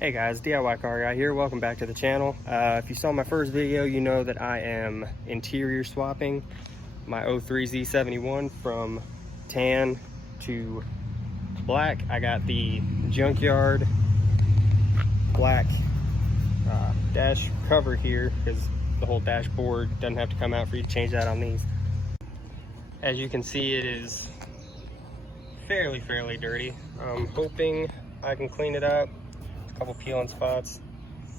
Hey guys, DIY Car Guy here. Welcome back to the channel. If you saw my first video, you know that I am interior swapping my 03 Z71 from tan to black. I got the junkyard black dash cover here because the whole dashboard doesn't have to come out for you to change that on these. As you can see, it is fairly dirty. I'm hoping I can clean it up. A couple peeling spots.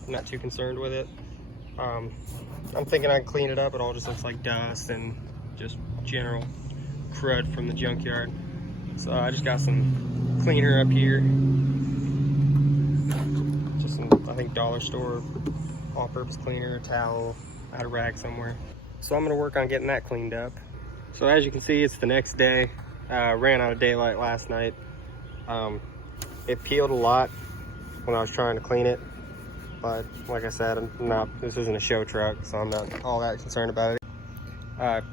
I'm not too concerned with it. I'm thinking I can clean it up. It all just looks like dust and just general crud from the junkyard. So I just got some cleaner up here. Just some, I think, dollar store all-purpose cleaner, a towel. I had a rag somewhere. So I'm gonna work on getting that cleaned up. So as you can see, it's the next day. Ran out of daylight last night. It peeled a lot when I was trying to clean it, but like I said, this isn't a show truck, so I'm not all that concerned about it.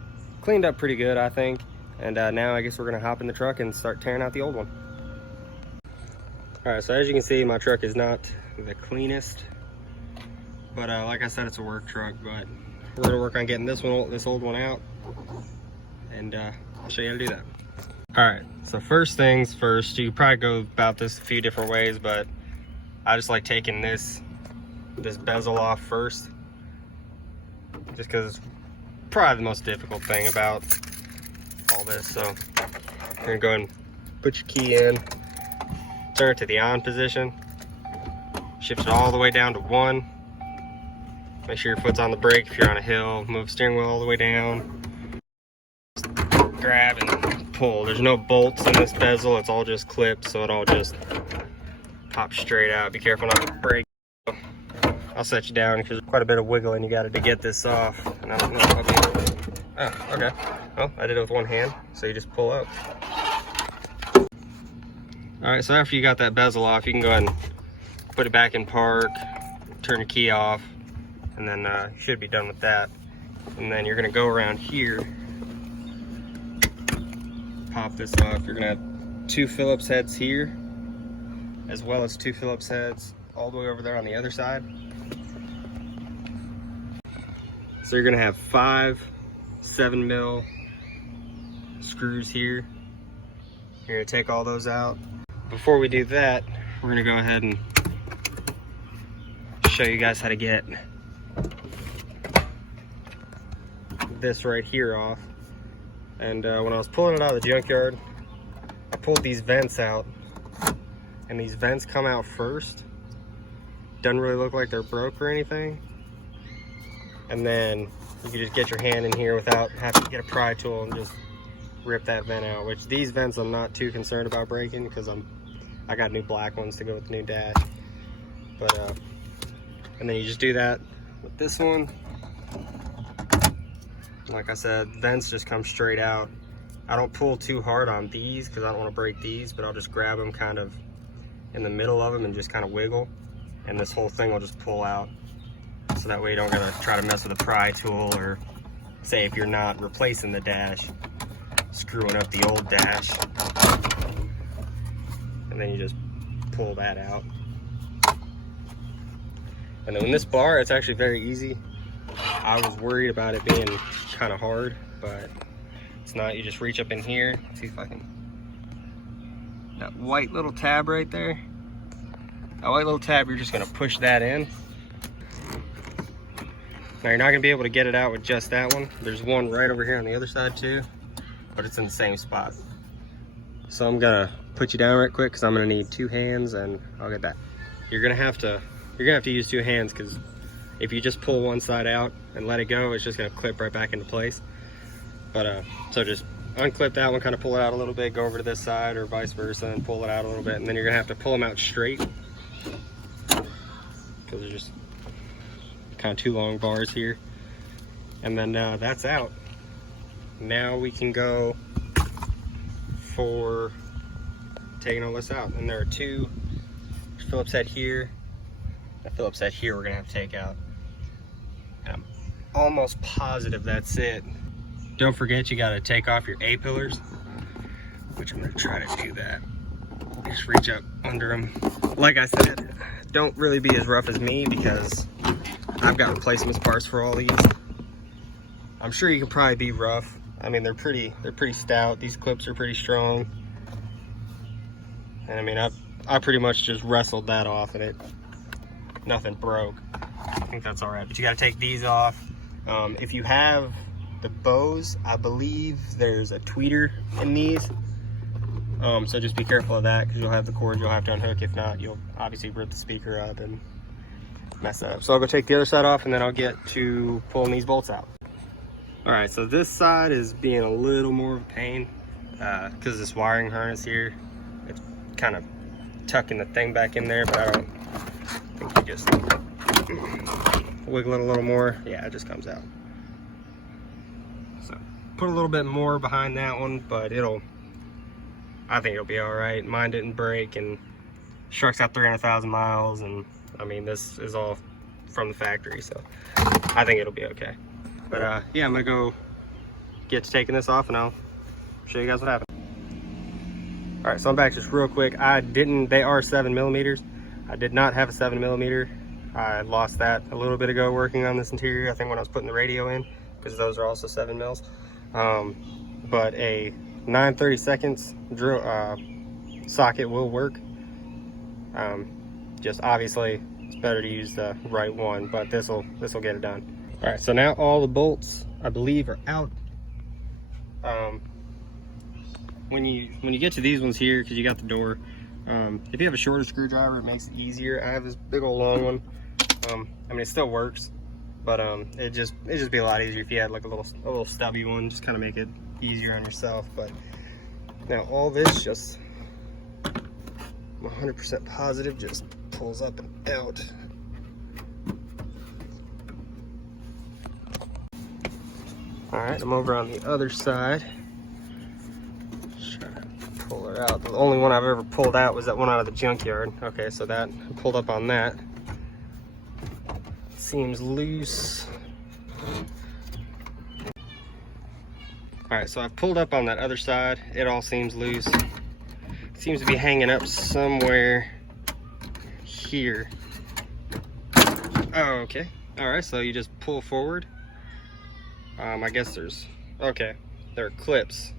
Cleaned up pretty good, I think, and now I guess we're gonna hop in the truck and start tearing out the old one. All right, so as you can see, my truck is not the cleanest, but like I said, it's a work truck, but we're gonna work on getting this old one out, and I'll show you how to do that. All right, so first things first, you probably go about this a few different ways, but I just like taking this bezel off first, just because it's probably the most difficult thing about all this. So you're gonna go ahead and put your key in, turn it to the on position, shift it all the way down to 1. Make sure your foot's on the brake if you're on a hill, move steering wheel all the way down, grab and pull. There's no bolts in this bezel, it's all just clipped, so it all just pops straight out. Be careful not to break. I'll set you down because there's quite a bit of wiggling you got to get this off. And I don't know if I'll be... Oh, okay. Well, I did it with one hand, so you just pull up. Alright, so after you got that bezel off, you can go ahead and put it back in park, turn the key off, and then you should be done with that. And then you're going to go around here, pop this off. You're going to have 2 Phillips heads here, as well as 2 Phillips heads all the way over there on the other side. So you're gonna have 5 7mm screws here. You're gonna take all those out. Before we do that, we're gonna go ahead and show you guys how to get this right here off. And when I was pulling it out of the junkyard, I pulled these vents out. And these vents come out first. Doesn't really look like they're broke or anything. And then you can just get your hand in here without having to get a pry tool and just rip that vent out. Which these vents I'm not too concerned about breaking because I got new black ones to go with the new dash. But and then you just do that with this one. Like I said, vents just come straight out. I don't pull too hard on these because I don't want to break these, but I'll just grab them kind of in the middle of them and just kind of wiggle, and this whole thing will just pull out. So that way you don't gotta try to mess with a pry tool, or say if you're not replacing the dash, screwing up the old dash, and then you just pull that out. And then with this bar, it's actually very easy. I was worried about it being kind of hard, but it's not. You just reach up in here. Let's see if I can. That white little tab right there, that white little tab, you're just gonna push that in. Now you're not gonna be able to get it out with just that one. There's one right over here on the other side too, but it's in the same spot. So I'm gonna put you down right quick because I'm gonna need 2 hands and I'll get that. You're gonna have to use 2 hands because if you just pull one side out and let it go, it's just gonna clip right back into place. But so just unclip that one, kind of pull it out a little bit, go over to this side or vice versa and pull it out a little bit, and then you're gonna have to pull them out straight because they're just kind of 2 long bars here. And then that's out. Now we can go for taking all this out. And there are 2 Phillips head here, a Phillips head here we're gonna have to take out. And I'm almost positive that's it. Don't forget, you gotta take off your A-pillars, which I'm gonna try to do that. just reach up under them. Like I said, don't really be as rough as me because I've got replacement parts for all these. I'm sure you can probably be rough. I mean, they're pretty stout. These clips are pretty strong. And I mean, I pretty much just wrestled that off and nothing broke. I think that's all right, but you gotta take these off. If you have the bows, I believe there's a tweeter in these. So just be careful of that because you'll have the cord you'll have to unhook. If not, you'll obviously rip the speaker up and mess up. So I'll go take the other side off and then I'll get to pulling these bolts out. All right, so this side is being a little more of a pain because this wiring harness here, it's kind of tucking the thing back in there, but I don't think you just wiggle it a little more. Yeah, it just comes out. So put a little bit more behind that one, but I think it'll be all right. Mine didn't break, and Shark's got 300,000 miles, and I mean, this is all from the factory, so I think it'll be okay. But yeah, I'm gonna go get to taking this off and I'll show you guys what happened. All right, so I'm back just real quick. They are 7mm. I did not have a 7mm. I lost that a little bit ago working on this interior, I think when I was putting the radio in, because those are also 7mm. But a 9/32 drill socket will work. Just obviously it's better to use the right one, but this will get it done. All right, so now all the bolts I believe are out. When you get to these ones here, because you got the door, if you have a shorter screwdriver, it makes it easier. I have this big old long one. I mean, it still works, but it'd just be a lot easier if you had like a little stubby one, just kind of make it easier on yourself. But now all this, just 100% positive, just pulls up and out. All right, I'm over on the other side. Just trying to pull her out. The only one I've ever pulled out was that one out of the junkyard. Okay, so that I pulled up on that. Seems loose. All right, so I've pulled up on that other side. It all seems loose. It seems to be hanging up somewhere here. Oh, okay. All right, so you just pull forward. I guess there are clips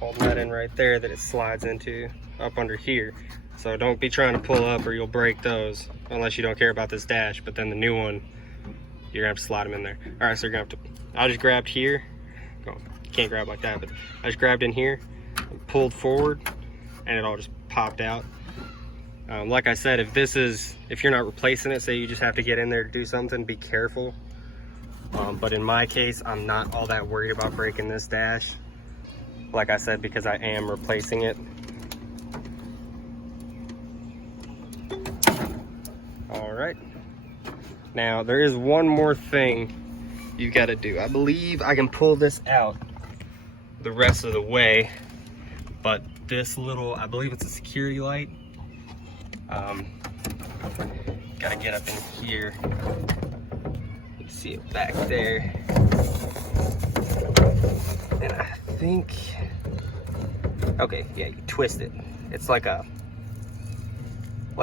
holding that in right there that it slides into up under here. So don't be trying to pull up or you'll break those unless you don't care about this dash, but then the new one, you're gonna have to slide them in there. All right, so you're gonna have to, I just grabbed here. Oh, you can't grab like that, but I just grabbed in here, and pulled forward, and it all just popped out. Like I said, if you're not replacing it, say you just have to get in there to do something, be careful. But in my case, I'm not all that worried about breaking this dash. Like I said, because I am replacing it. All right. Now, there is one more thing you've got to do. I believe I can pull this out the rest of the way, but this little, I believe it's a security light. Got to get up in here. You see it back there. And I think, okay, yeah, you twist it. It's like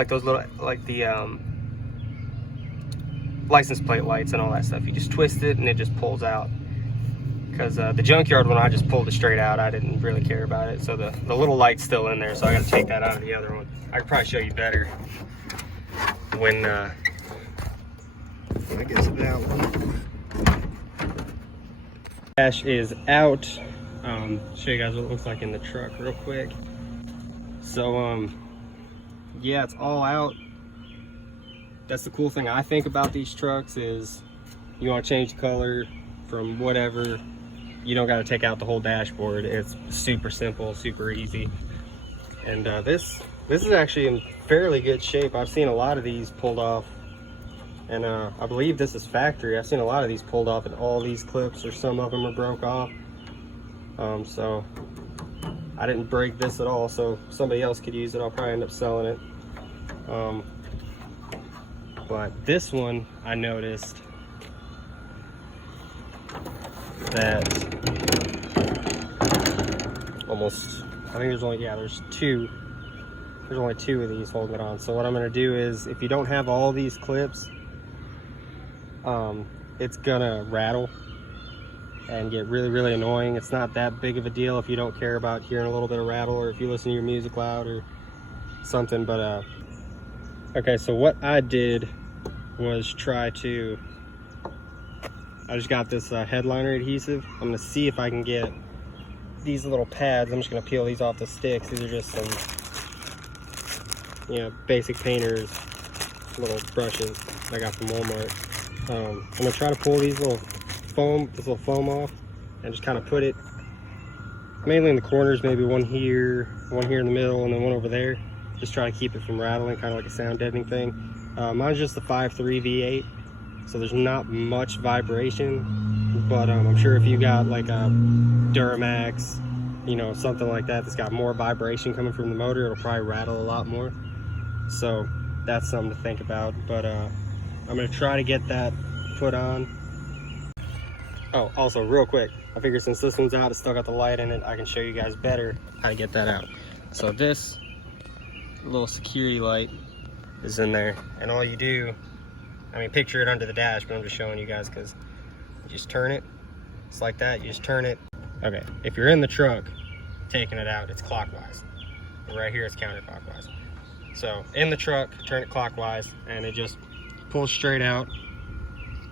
those little, like the license plate lights and all that stuff. You just twist it and it just pulls out. Because the junkyard one, I just pulled it straight out. I didn't really care about it. So the little light's still in there, so I got to take that out of the other one. I could probably show you better when I get to that one. Dash is out. Show you guys what it looks like in the truck real quick. So yeah, it's all out. That's the cool thing I think about these trucks is you want to change the color from whatever, you don't got to take out the whole dashboard. It's super simple, super easy. And this is actually in fairly good shape. I've seen a lot of these pulled off, and I believe this is factory. I've seen a lot of these pulled off and all these clips or some of them are broke off. So I didn't break this at all, so somebody else could use it. I'll probably end up selling it. But this one, I noticed that almost I think there's only, yeah, there's only two of these holding it on. So what I'm gonna do is, if you don't have all these clips, it's gonna rattle and get really, really annoying. It's not that big of a deal if you don't care about hearing a little bit of rattle, or if you listen to your music loud or something. But okay, so what I did was I just got this headliner adhesive. I'm gonna see if I can get these little pads. I'm just gonna peel these off the sticks. These are just some, you know, basic painters little brushes I got from Walmart. I'm gonna try to pull these little foam off, and just kind of put it mainly in the corners, maybe one here in the middle, and then one over there. Just try to keep it from rattling, kind of like a sound deadening thing. Mine's just the 5.3 V8, so there's not much vibration, but I'm sure if you got like a Duramax, you know, something like that that's got more vibration coming from the motor, it'll probably rattle a lot more. So that's something to think about. But I'm gonna try to get that put on. Oh, also real quick, I figured since this one's out, it's still got the light in it, I can show you guys better how to get that out. So this little security light is in there, and all you do, I mean, picture it under the dash, but I'm just showing you guys because you just turn it. It's like that, you just turn it. Okay, if you're in the truck taking it out, it's clockwise. Right here it's counterclockwise. So in the truck, turn it clockwise, and it just pulls straight out,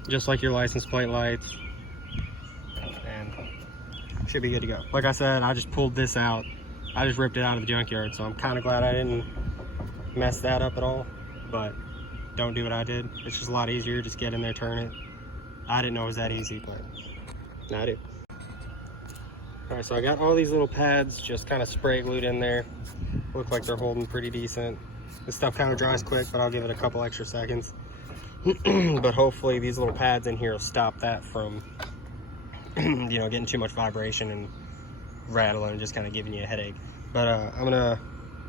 just like your license plate lights, and should be good to go. Like I said, I just pulled this out. I just ripped it out of the junkyard, so I'm kind of glad I didn't mess that up at all. But don't do what I did. It's just a lot easier. Just get in there, turn it. I didn't know it was that easy, but now I do. All right, so I got all these little pads just kind of spray glued in there. Look like they're holding pretty decent. This stuff kind of dries quick, but I'll give it a couple extra seconds. But hopefully these little pads in here will stop that from you know, getting too much vibration and rattling and just kind of giving you a headache. But I'm gonna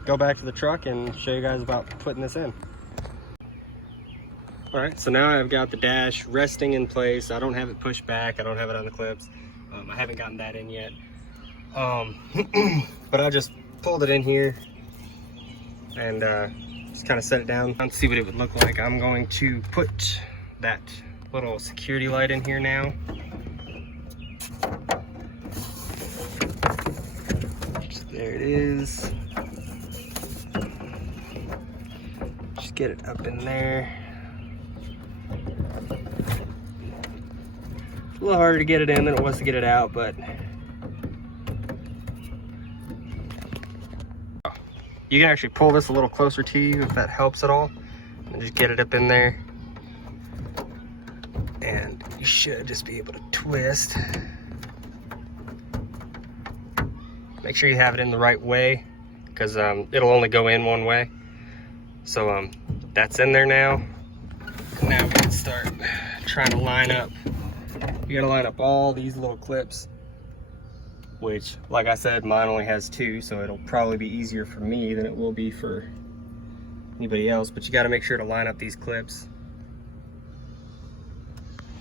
go back to the truck and show you guys about putting this in. All right, so now I've got the dash resting in place. I don't have it pushed back. I don't have it on the clips. I haven't gotten that in yet. But I just pulled it in here and just kind of set it down and see what it would look like. I'm going to put that little security light in here now. There it is. Just get it up in there. A little harder to get it in than it was to get it out, but you can actually pull this a little closer to you if that helps at all, and just get it up in there, and you should just be able to twist. Make sure you have it in the right way, because it'll only go in one way. So that's in there now. And now we can start trying to line up. You gotta line up all these little clips, which, like I said, mine only has two, so it'll probably be easier for me than it will be for anybody else. But you gotta make sure to line up these clips,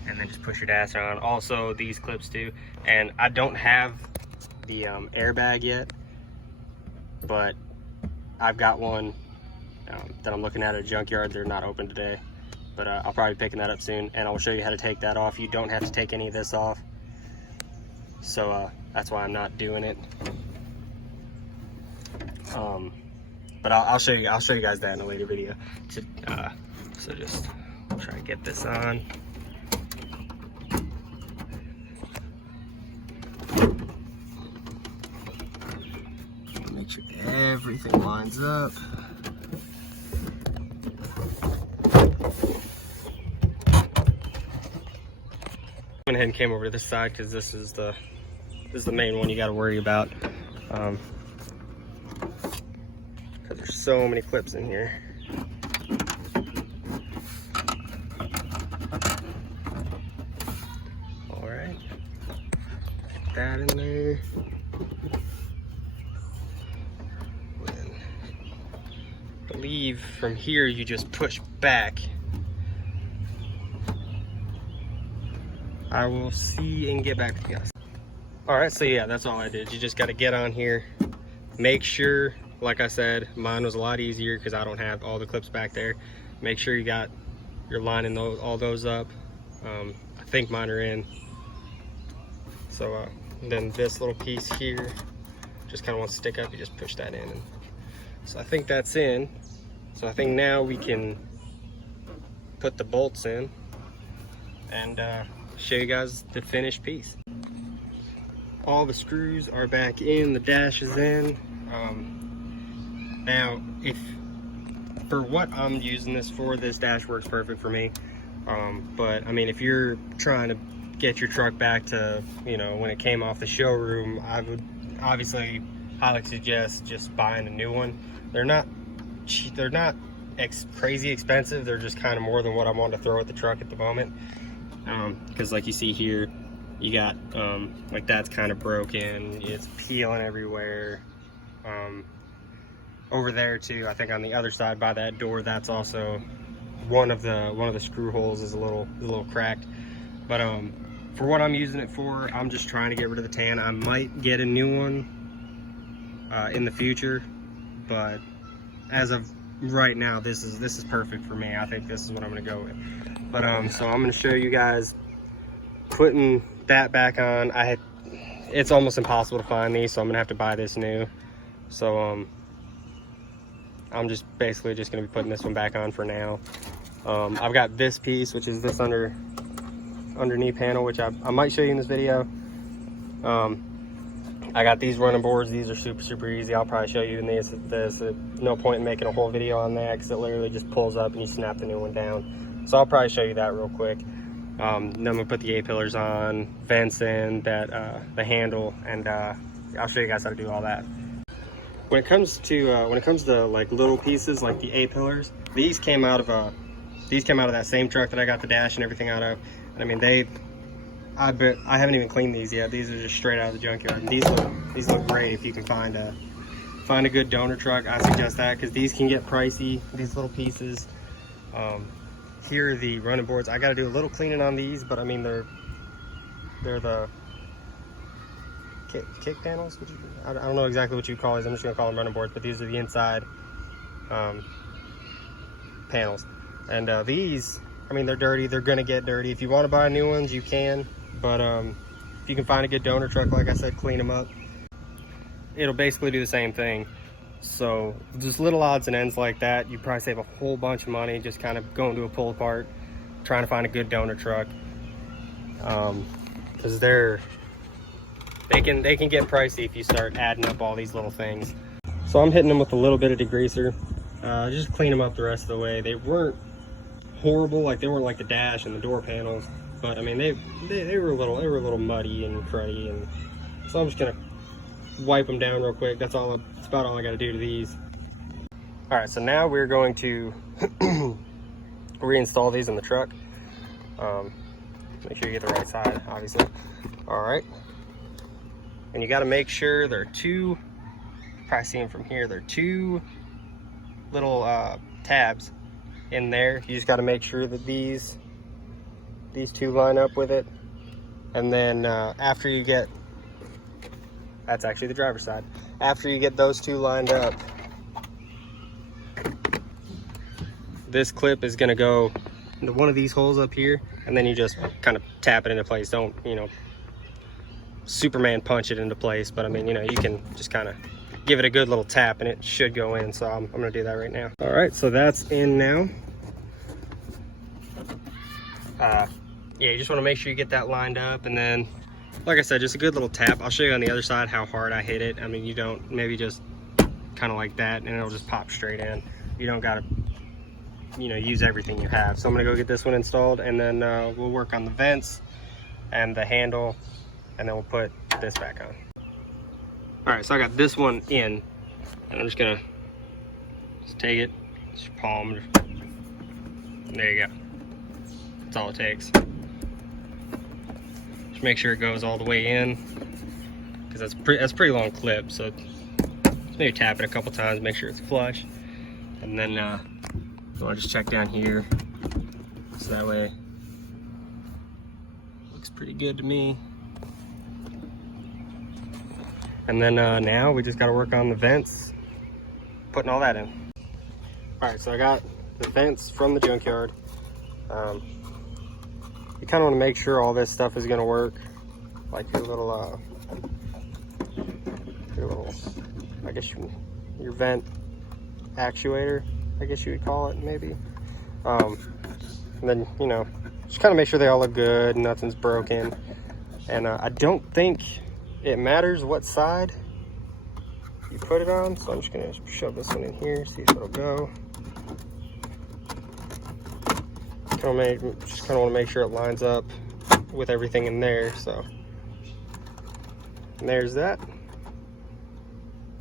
and then just push your dash on. Also these clips too. And I don't have the airbag yet, but I've got one that I'm looking at a junkyard. They're not open today, but I'll probably be picking that up soon, and I'll show you how to take that off. You don't have to take any of this off, so that's why I'm not doing it. But I'll show you guys that in a later video. So just try to get this on. Make sure everything lines up. Went ahead and came over to this side because this is the main one you got to worry about, because there's so many clips in here. All right, get that in there. And I believe from here you just push back. I will see and get back to you guys. All right, so yeah, that's all I did. You just got to get on here, Make sure, like I said, mine was a lot easier because I don't have all the clips back there. Make sure you're lining all those up. I think mine are in. So then this little piece here just kind of wants to stick up. You just push that in. And so I think that's in. So I think now we can put the bolts in and show you guys the finished piece. All the screws are back in, the dash is in. Now, for what I'm using this for, this dash works perfect for me. But I mean, if you're trying to get your truck back to, you know, when it came off the showroom, I would obviously highly suggest just buying a new one. They're not crazy expensive. They're just kind of more than what I want to throw at the truck at the moment. Because like you see here, you got like that's kind of broken. It's peeling everywhere. Over there too, I think on the other side by that door, that's also one of the screw holes is a little cracked. But for what I'm using it for, I'm just trying to get rid of the tan. I might get a new one in the future, but as of right now, this is perfect for me. I think this is what I'm gonna go with. But so I'm gonna show you guys putting that back on. It's almost impossible to find these, so I'm gonna have to buy this new. So I'm just basically just gonna be putting this one back on for now. I've got this piece, which is this underneath panel, which I might show you in this video. I got these running boards. These are super easy. I'll probably show you in this. No point in making a whole video on that because it literally just pulls up and you snap the new one down. So I'll probably show you that real quick. Then I'm gonna put the A-pillars on, vents in, the handle, and I'll show you guys how to do all that. When it comes to like little pieces like the A-pillars, these came out of that same truck that I got the dash and everything out of. And I mean, I haven't even cleaned these yet. These are just straight out of the junkyard. And these look great if you can find a good donor truck. I suggest that because these can get pricey, these little pieces. Here are the running boards. I got to do a little cleaning on these, but I mean they're the kick panels. I don't know exactly what you call these. I'm just gonna call them running boards, but these are the inside panels. And these, I mean, they're dirty. They're gonna get dirty. If you want to buy new ones, you can. But if you can find a good donor truck, like I said, clean them up. It'll basically do the same thing. So just little odds and ends like that, you probably save a whole bunch of money just kind of going to a pull apart, trying to find a good donor truck. Because they can get pricey if you start adding up all these little things. So I'm hitting them with a little bit of degreaser, just clean them up the rest of the way. They weren't horrible, like they weren't like the dash and the door panels, but I mean they were a little muddy and cruddy, and so I'm just gonna wipe them down real quick. That's about all I got to do to these. All right, so now we're going to reinstall these in the truck. Make sure you get the right side, obviously. All right, and you got to make sure there are two, probably see them from here, there are two little tabs in there. You just got to make sure that these two line up with it, and then after you get, that's actually the driver's side, after you get those two lined up, this clip is going to go into one of these holes up here, and then you just kind of tap it into place. Don't, you know, Superman punch it into place, but I mean, you know, you can just kind of give it a good little tap and it should go in. So I'm gonna do that right now. All right, so that's in now. Yeah, you just want to make sure you get that lined up, and then like I said, just a good little tap. I'll show you on the other side how hard I hit it. I mean, you don't, maybe just kind of like that and it'll just pop straight in. You don't gotta, you know, use everything you have. So I'm gonna go get this one installed, and then we'll work on the vents and the handle, and then we'll put this back on. All right, so I got this one in, and I'm just gonna take it, it's your palm, there you go. That's all it takes. Just make sure it goes all the way in, because that's a pretty long clip, so just maybe tap it a couple times, make sure it's flush, and then I'll just check down here, so that way looks pretty good to me. And then now we just got to work on the vents, putting all that in. All right, so I got the vents from the junkyard. You kind of want to make sure all this stuff is going to work, like your little, I guess your vent actuator, I guess you would call it, maybe. And then, you know, just kind of make sure they all look good, nothing's broken. And I don't think it matters what side you put it on, so I'm just gonna shove this one in here, see if it'll go. Just kind of want to make sure it lines up with everything in there. So, and there's that.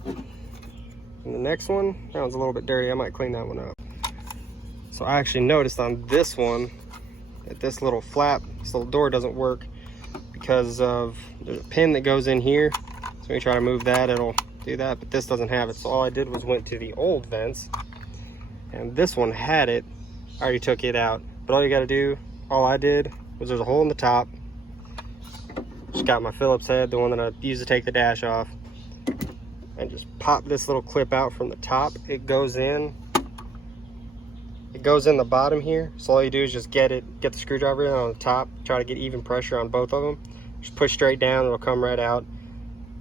And the next one, that one's a little bit dirty. I might clean that one up. So I actually noticed on this one that this little flap, this little door doesn't work because of there's a pin that goes in here. So when you try to move that, it'll do that, but this doesn't have it. So all I did was went to the old vents, and this one had it. I already took it out, but all you got to do, all I did was there's a hole in the top. Just got my Phillips head, the one that I use to take the dash off, and just pop this little clip out from the top. It goes in the bottom here. So all you do is just get the screwdriver in on the top, try to get even pressure on both of them. Just push straight down, it'll come right out.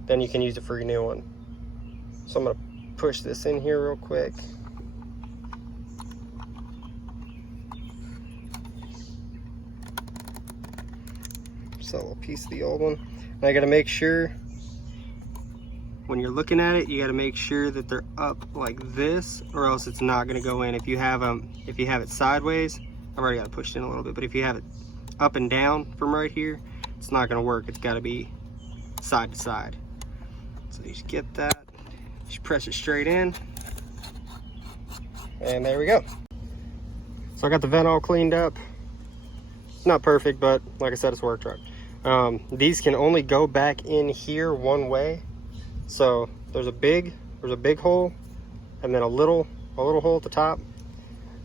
Then you can use it for your new one. So I'm gonna push this in here real quick. So a little piece of the old one. And I gotta make sure, when you're looking at it, you gotta make sure that they're up like this, or else it's not gonna go in. If you have it sideways, I've already got it pushed in a little bit, but if you have it up and down from right here, it's not gonna work. It's gotta be side to side. So you just get that, just press it straight in, and there we go. So I got the vent all cleaned up. It's not perfect, but like I said, it's worked right. These can only go back in here one way. So there's a big hole, and then a little hole at the top.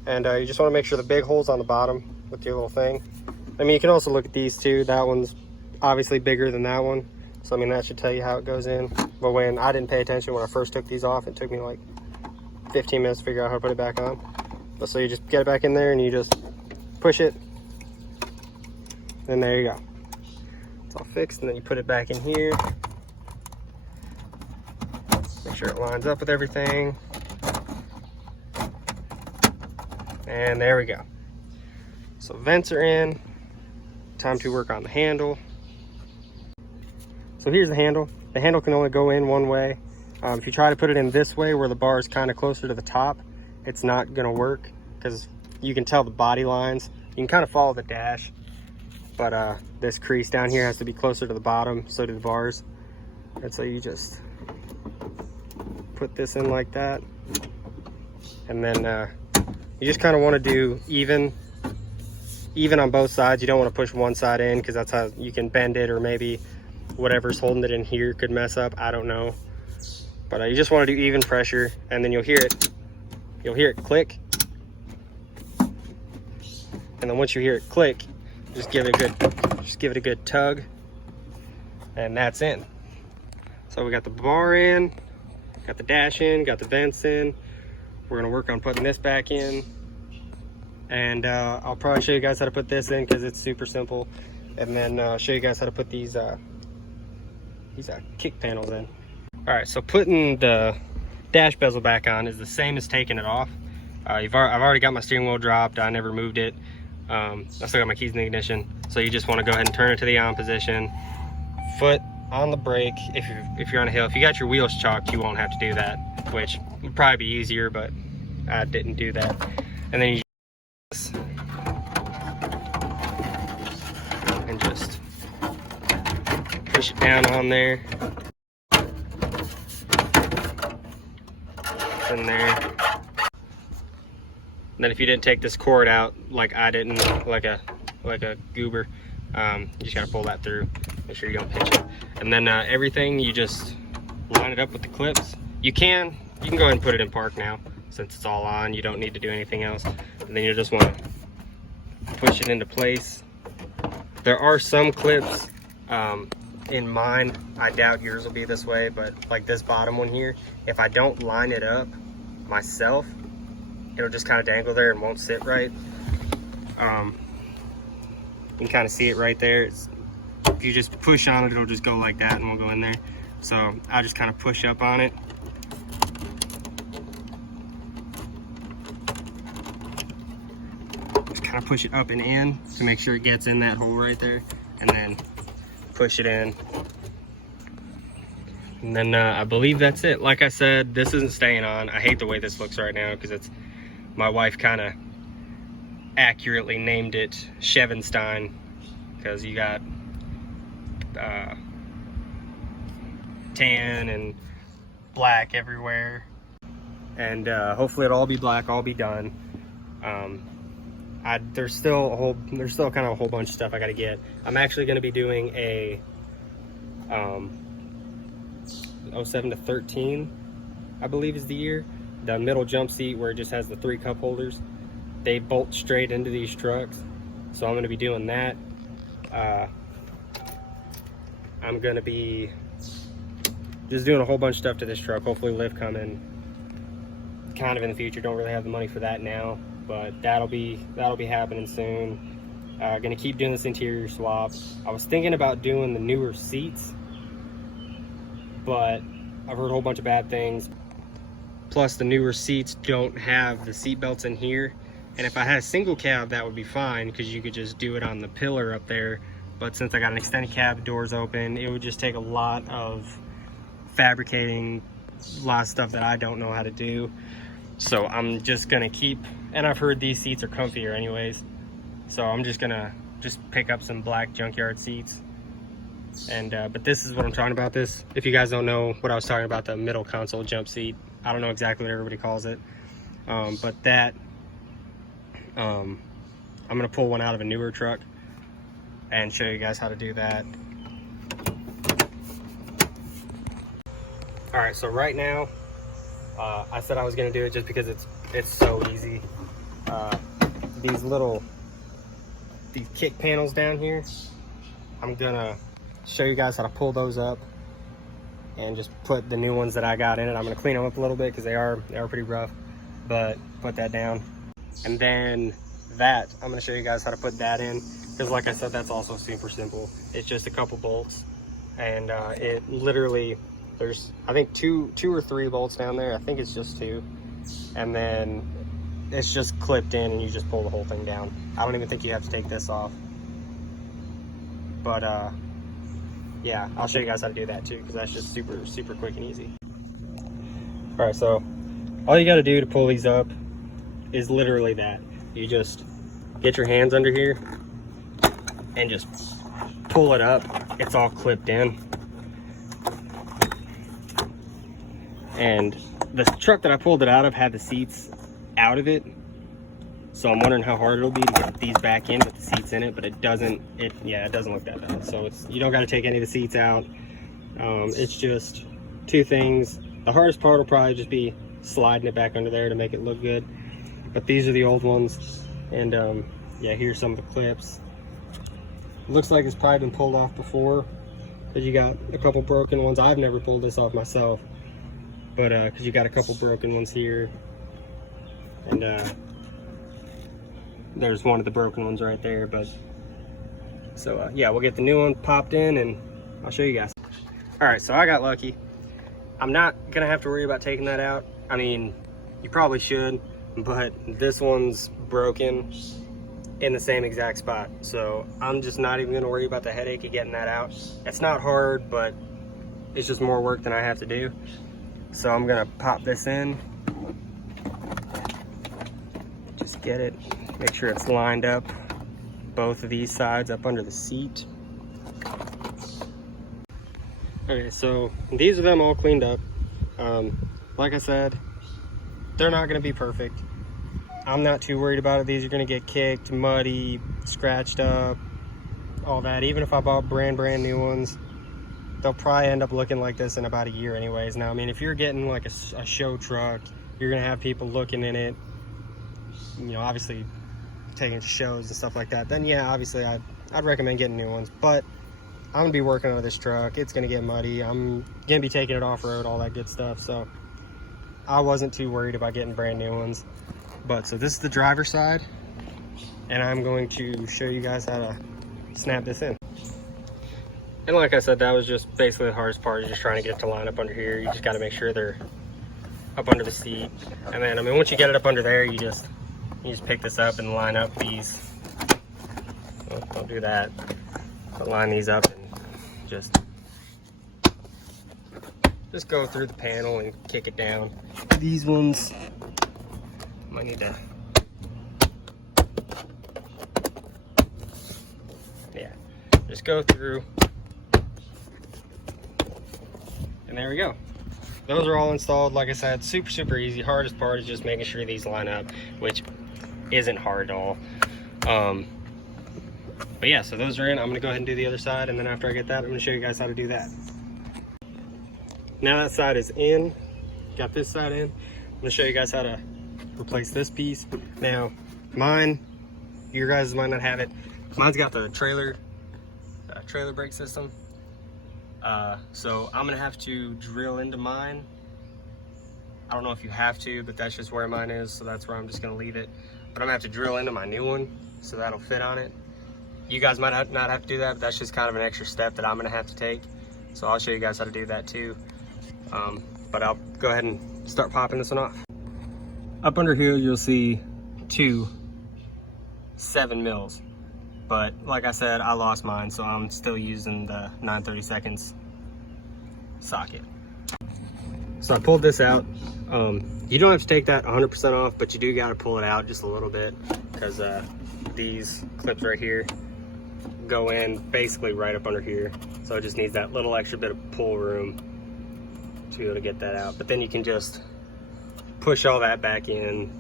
And you just want to make sure the big hole's on the bottom with your little thing. I mean, you can also look at these two. That one's obviously bigger than that one. So I mean, that should tell you how it goes in. But when I didn't pay attention when I first took these off, it took me like 15 minutes to figure out how to put it back on. But so you just get it back in there and you just push it, and there you go. It's all fixed, and then you put it back in here. Make sure it lines up with everything. And there we go. So vents are in. Time to work on the handle. So here's the handle. The handle can only go in one way. If you try to put it in this way where the bar is kind of closer to the top, it's not gonna work because you can tell the body lines. You can kind of follow the dash, but this crease down here has to be closer to the bottom, so do the bars. And so you just put this in like that, and then you just kind of want to do even on both sides. You don't want to push one side in because that's how you can bend it, or maybe whatever's holding it in here could mess up, I don't know. But you just want to do even pressure, and then you'll hear it click. And then once you hear it click, just give it a good tug, and that's in. So we got the bar in, got the dash in, got the vents in. We're gonna work on putting this back in, and I'll probably show you guys how to put this in because it's super simple, and then show you guys how to put these kick panels in. All right, so putting the dash bezel back on is the same as taking it off. I've already got my steering wheel dropped. I never moved it. I still got my keys in the ignition. So you just want to go ahead and turn it to the on position. Foot on the brake if you're on a hill. If you got your wheels chalked, you won't have to do that, which would probably be easier, but I didn't do that. And then you just push it down on there. In there. And then if you didn't take this cord out, like I didn't, like a goober, you just gotta pull that through. Make sure you don't pinch it. And then everything, you just line it up with the clips. You can go ahead and put it in park now since it's all on. You don't need to do anything else. And then you just want to push it into place. There are some clips in mine, I doubt yours will be this way, but like this bottom one here, if I don't line it up myself, it'll just kind of dangle there and won't sit right. You can kind of see it right there. If you just push on it, it'll just go like that and we'll go in there. So I'll just kind of push up on it. Just kind of push it up and in to make sure it gets in that hole right there, and then push it in. And then I believe that's it. Like I said, this isn't staying on. I hate the way this looks right now because my wife kind of accurately named it Chevenstein, because you got tan and black everywhere, and hopefully it'll all be black, all be done. There's still kind of a whole bunch of stuff I got to get. I'm actually going to be doing a 07 to 13, I believe is the year. The middle jump seat where it just has the 3 cup holders, they bolt straight into these trucks, so I'm going to be doing that. I'm going to be just doing a whole bunch of stuff to this truck. Hopefully lift coming kind of in the future. Don't really have the money for that now, but that'll be happening soon. Gonna keep doing this interior swap. I was thinking about doing the newer seats, but I've heard a whole bunch of bad things. Plus the newer seats don't have the seat belts in here, and if I had a single cab that would be fine because you could just do it on the pillar up there. But since I got an extended cab, doors open, it would just take a lot of fabricating, a lot of stuff that I don't know how to do. So I'm just gonna keep, and I've heard these seats are comfier anyways, so I'm just gonna pick up some black junkyard seats. And but this is what I'm talking about. This, if you guys don't know what I was talking about, the middle console jump seat, I don't know exactly what everybody calls it, but that I'm gonna pull one out of a newer truck and show you guys how to do that. All right, so right now, I said I was gonna do it just because it's so easy. These kick panels down here, I'm gonna show you guys how to pull those up and just put the new ones that I got in it. I'm gonna clean them up a little bit because they are pretty rough, but put that down. And then that, I'm gonna show you guys how to put that in, because like I said, that's also super simple. It's just a couple bolts, and it literally, there's I think two or three bolts down there. I think it's just 2, and then it's just clipped in and you just pull the whole thing down. I don't even think you have to take this off, but yeah, I'll show you guys how to do that too, because that's just super quick and easy. All right, so all you got to do to pull these up is literally that. You just get your hands under here and just pull it up. It's all clipped in. And the truck that I pulled it out of had the seats out of it, so I'm wondering how hard it'll be to get these back in with the seats in it, but it doesn't look that bad. So you don't got to take any of the seats out. It's just 2 things. The hardest part will probably just be sliding it back under there to make it look good, but these are the old ones. And yeah, here's some of the clips. It looks like it's probably been pulled off before, because you got a couple broken ones. I've never pulled this off myself, but because you got a couple broken ones here, and there's one of the broken ones right there. But so yeah, we'll get the new one popped in and I'll show you guys. All right, so I got lucky. I'm not gonna have to worry about taking that out. I mean, you probably should, but this one's broken in the same exact spot, so I'm just not even gonna worry about the headache of getting that out. It's not hard, but it's just more work than I have to do. So I'm gonna pop this in, just get it, make sure it's lined up, both of these sides up under the seat. Okay, so these are them all cleaned up. Like I said, they're not gonna be perfect. I'm not too worried about it. These are gonna get kicked, muddy, scratched up, all that. Even if I bought brand new ones, they'll probably end up looking like this in about a year anyways. Now, I mean, if you're getting like a show truck, you're gonna have people looking in it, you know, obviously taking shows and stuff like that, then yeah, obviously I'd recommend getting new ones. But I'm gonna be working on this truck. It's gonna get muddy. I'm gonna be taking it off road, all that good stuff. So I wasn't too worried about getting brand new ones. But so this is the driver's side, and I'm going to show you guys how to snap this in. And like I said, that was just basically the hardest part, is just trying to get it to line up under here. You just got to make sure they're up under the seat. And then, I mean, once you get it up under there, you just pick this up and line up these. Well, don't do that. But line these up and just go through the panel and kick it down. These ones might need to, yeah, just go through. And there we go. Those are all installed. Like I said, super easy. Hardest part is just making sure these line up, which isn't hard at all. But yeah, so those are in. I'm gonna go ahead and do the other side, and then after I get that, I'm gonna show you guys how to do that. Now that side is in, got this side in. I'm gonna show you guys how to replace this piece. Now, mine, your guys might not have it. Mine's got the trailer brake system. So I'm gonna have to drill into mine. I don't know if you have to, but that's just where mine is, so that's where I'm just gonna leave it. But I'm gonna have to drill into my new one, so that'll fit on it. You guys might not have to do that, but that's just kind of an extra step that I'm gonna have to take. So I'll show you guys how to do that too. But I'll go ahead and start popping this one off. Up under here, you'll see 2 7mm. But like I said, I lost mine, so I'm still using the 9/32 socket. So I pulled this out. You don't have to take that 100% off, but you do got to pull it out just a little bit, because these clips right here go in basically right up under here. So it just needs that little extra bit of pull room to be able to get that out. But then you can just push all that back in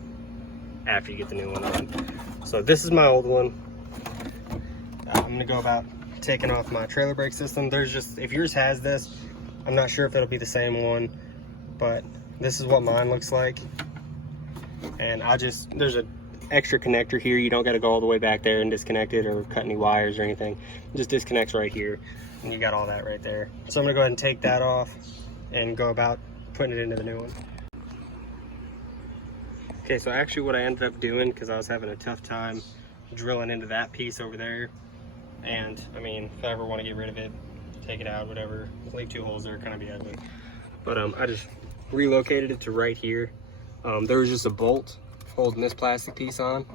after you get the new one on. So this is my old one. I'm gonna go about taking off my trailer brake system. There's just, if yours has this, I'm not sure if it'll be the same one, but this is what mine looks like. And there's an extra connector here. You don't gotta go all the way back there and disconnect it or cut any wires or anything. It just disconnects right here, and you got all that right there. So I'm gonna go ahead and take that off and go about putting it into the new one. Okay, so actually what I ended up doing, because I was having a tough time drilling into that piece over there, and I mean, if I ever want to get rid of it, take it out, whatever, leave 2 holes there, kind of be ugly. But I just relocated it to right here. There was just a bolt holding this plastic piece on,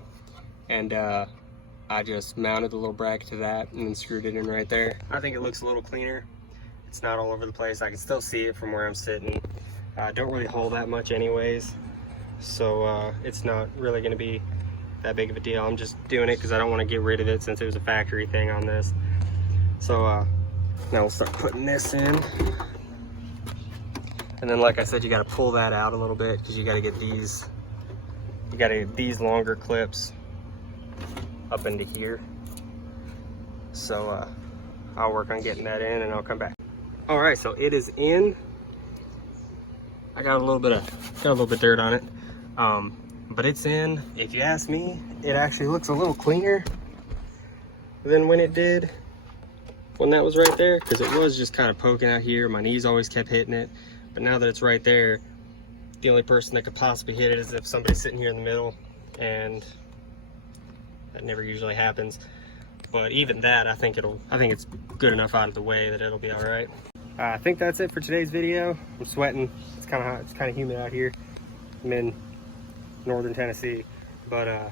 and I just mounted the little bracket to that and then screwed it in right there. I think it looks a little cleaner. It's not all over the place. I can still see it from where I'm sitting. Don't really hold that much anyways, so it's not really going to be that big of a deal. I'm just doing it because I don't want to get rid of it, since it was a factory thing on this. So now we'll start putting this in. And then, like I said, you got to pull that out a little bit, because you got to get these longer clips up into here. So I'll work on getting that in, and I'll come back. All right, so it is in. I got a little bit of dirt on it, but it's in. If you ask me, it actually looks a little cleaner than when it did when that was right there, because it was just kind of poking out here. My knees always kept hitting it, but now that it's right there, the only person that could possibly hit it is if somebody's sitting here in the middle, and that never usually happens. But even that, I think it's good enough out of the way that it'll be all right. I think that's it for today's video. I'm sweating. It's kind of hot. It's kind of humid out here. I'm in northern Tennessee, but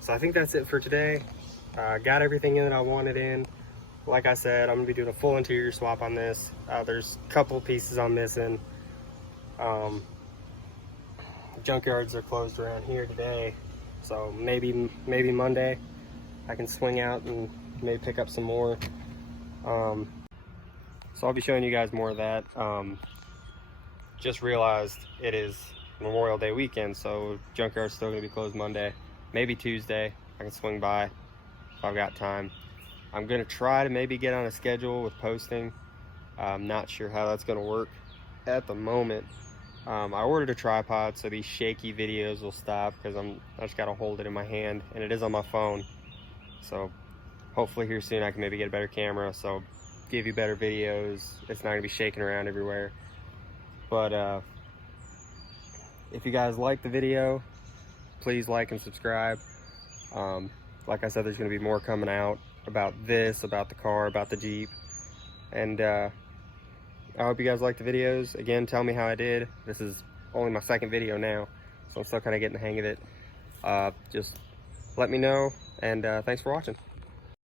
so I think that's it for today. Got everything in that I wanted in. Like I said, I'm gonna be doing a full interior swap on this. There's a couple pieces I'm missing. Junkyards are closed around here today, so maybe Monday I can swing out and maybe pick up some more. So I'll be showing you guys more of that. Just realized it is Memorial Day weekend, so junkyard's still gonna be closed Monday, maybe Tuesday. I can swing by if I've got time. I'm gonna try to maybe get on a schedule with posting. I'm not sure how that's gonna work at the moment. I ordered a tripod, so these shaky videos will stop, because I just gotta hold it in my hand, and it is on my phone. So hopefully here soon I can maybe get a better camera. So give you better videos. It's not gonna be shaking around everywhere. But if you guys like the video, please like and subscribe. Like I said, there's gonna be more coming out about this, about the car, about the Jeep. And I hope you guys like the videos. Again, tell me how I did. This is only my second video now, so I'm still kind of getting the hang of it. Just let me know, and thanks for watching.